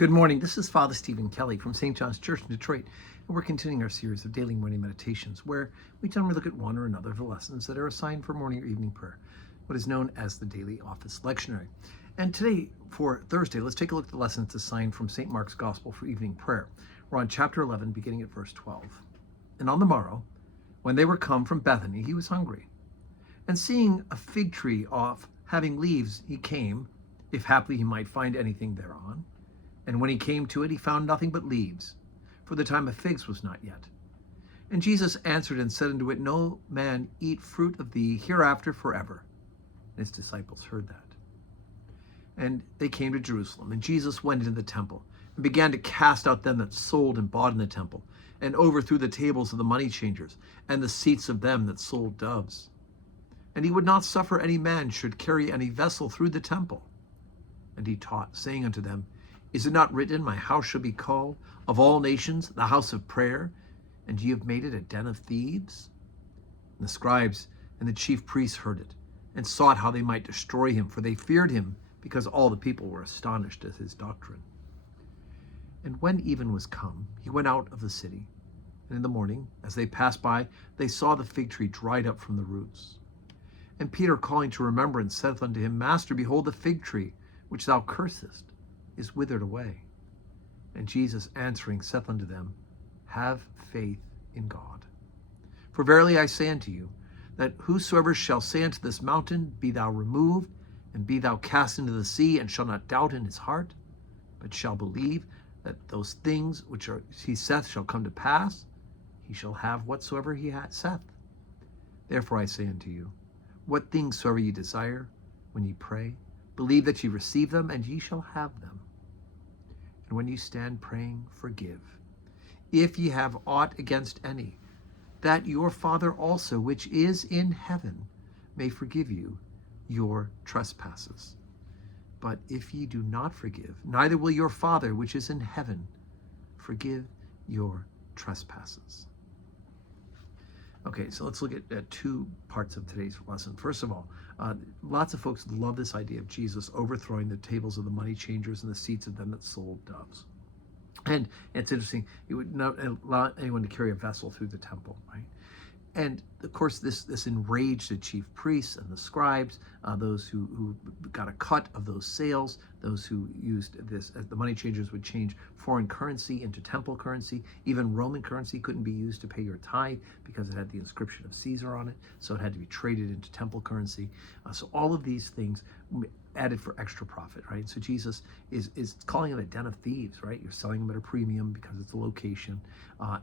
Good morning. This is Father Stephen Kelly from St. John's Church in Detroit, and we're continuing our series of daily morning meditations where we generally look at one or another of the lessons that are assigned for morning or evening prayer, what is known as the daily office lectionary. And today, for Thursday, let's take a look at the lesson that's assigned from St. Mark's Gospel for evening prayer. We're on chapter 11, beginning at verse 12. And on the morrow, when they were come from Bethany, he was hungry. And seeing a fig tree off, having leaves, he came, if haply he might find anything thereon. And when he came to it, he found nothing but leaves, for the time of figs was not yet. And Jesus answered and said unto it, No man eat fruit of thee hereafter forever. And his disciples heard that. And they came to Jerusalem, and Jesus went into the temple, and began to cast out them that sold and bought in the temple, and overthrew the tables of the money changers, and the seats of them that sold doves. And he would not suffer any man should carry any vessel through the temple. And he taught, saying unto them, Is it not written, My house shall be called of all nations the house of prayer, and ye have made it a den of thieves? And the scribes and the chief priests heard it, and sought how they might destroy him, for they feared him, because all the people were astonished at his doctrine. And when even was come, he went out of the city. And in the morning, as they passed by, they saw the fig tree dried up from the roots. And Peter, calling to remembrance, saith unto him, Master, behold, the fig tree, which thou cursest, is withered away. And Jesus answering saith unto them, Have faith in God. For verily I say unto you, that whosoever shall say unto this mountain, Be thou removed, and be thou cast into the sea, and shall not doubt in his heart, but shall believe that those things which he saith shall come to pass, he shall have whatsoever he saith. Therefore I say unto you, what things soever ye desire, when ye pray, believe that ye receive them, and ye shall have them. And when ye stand praying, forgive, if ye have aught against any, that your Father also, which is in heaven, may forgive you your trespasses. But if ye do not forgive, neither will your Father, which is in heaven, forgive your trespasses. Okay, so let's look at two parts of today's lesson. First of all, lots of folks love this idea of Jesus overthrowing the tables of the money changers and the seats of them that sold doves. And it's interesting, he would not allow anyone to carry a vessel through the temple, right? And of course, this enraged the chief priests and the scribes, those who got a cut of those sales, those who used this, the money changers would change foreign currency into temple currency. Even Roman currency couldn't be used to pay your tithe because it had the inscription of Caesar on it, so it had to be traded into temple currency. So all of these things added for extra profit, right? So Jesus is calling it a den of thieves, right? You're selling them at a premium because it's a location.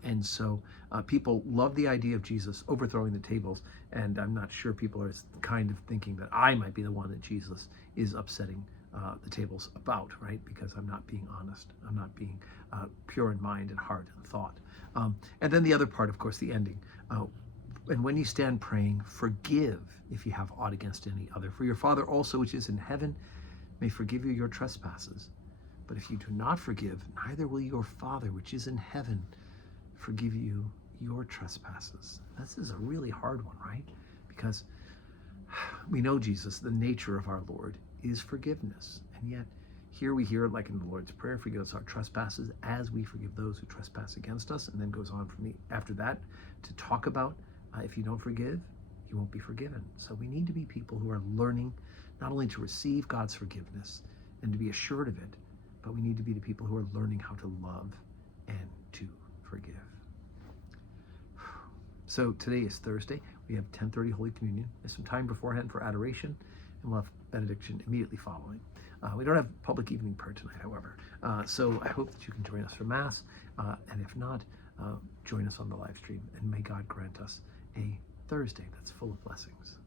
And so people love the idea of Jesus overthrowing the tables, and I'm not sure people are kind of thinking that I might be the one that Jesus is upsetting the tables about, right? Because I'm not being honest. I'm not being pure in mind and heart and thought. And then the other part, of course, the ending. And when you stand praying, forgive if you have aught against any other. For your Father also, which is in heaven, may forgive you your trespasses. But if you do not forgive, neither will your Father, which is in heaven, forgive you your trespasses. This is a really hard one, right? Because we know Jesus, the nature of our Lord is forgiveness. And yet here we hear, like in the Lord's Prayer, forgive us our trespasses as we forgive those who trespass against us. And then goes on for me after that to talk about if you don't forgive, you won't be forgiven. So we need to be people who are learning not only to receive God's forgiveness and to be assured of it, but we need to be the people who are learning how to love and to forgive. So today is Thursday. We have 10:30 Holy Communion. There's some time beforehand for adoration, and we'll have benediction immediately following. We don't have public evening prayer tonight, however. So I hope that you can join us for Mass, and if not, join us on the live stream, and may God grant us a Thursday that's full of blessings.